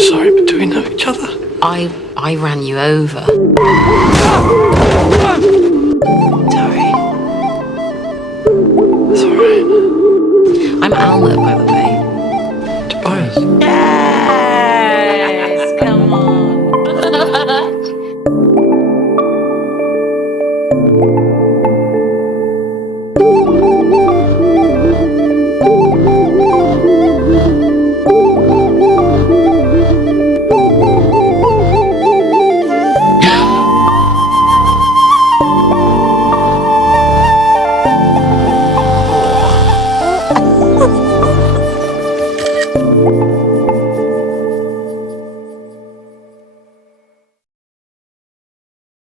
so sorry, but do we know each other? I ran you over. Sorry. It's alright. I'm Alma, by the way. Tobias. Yes! Come on.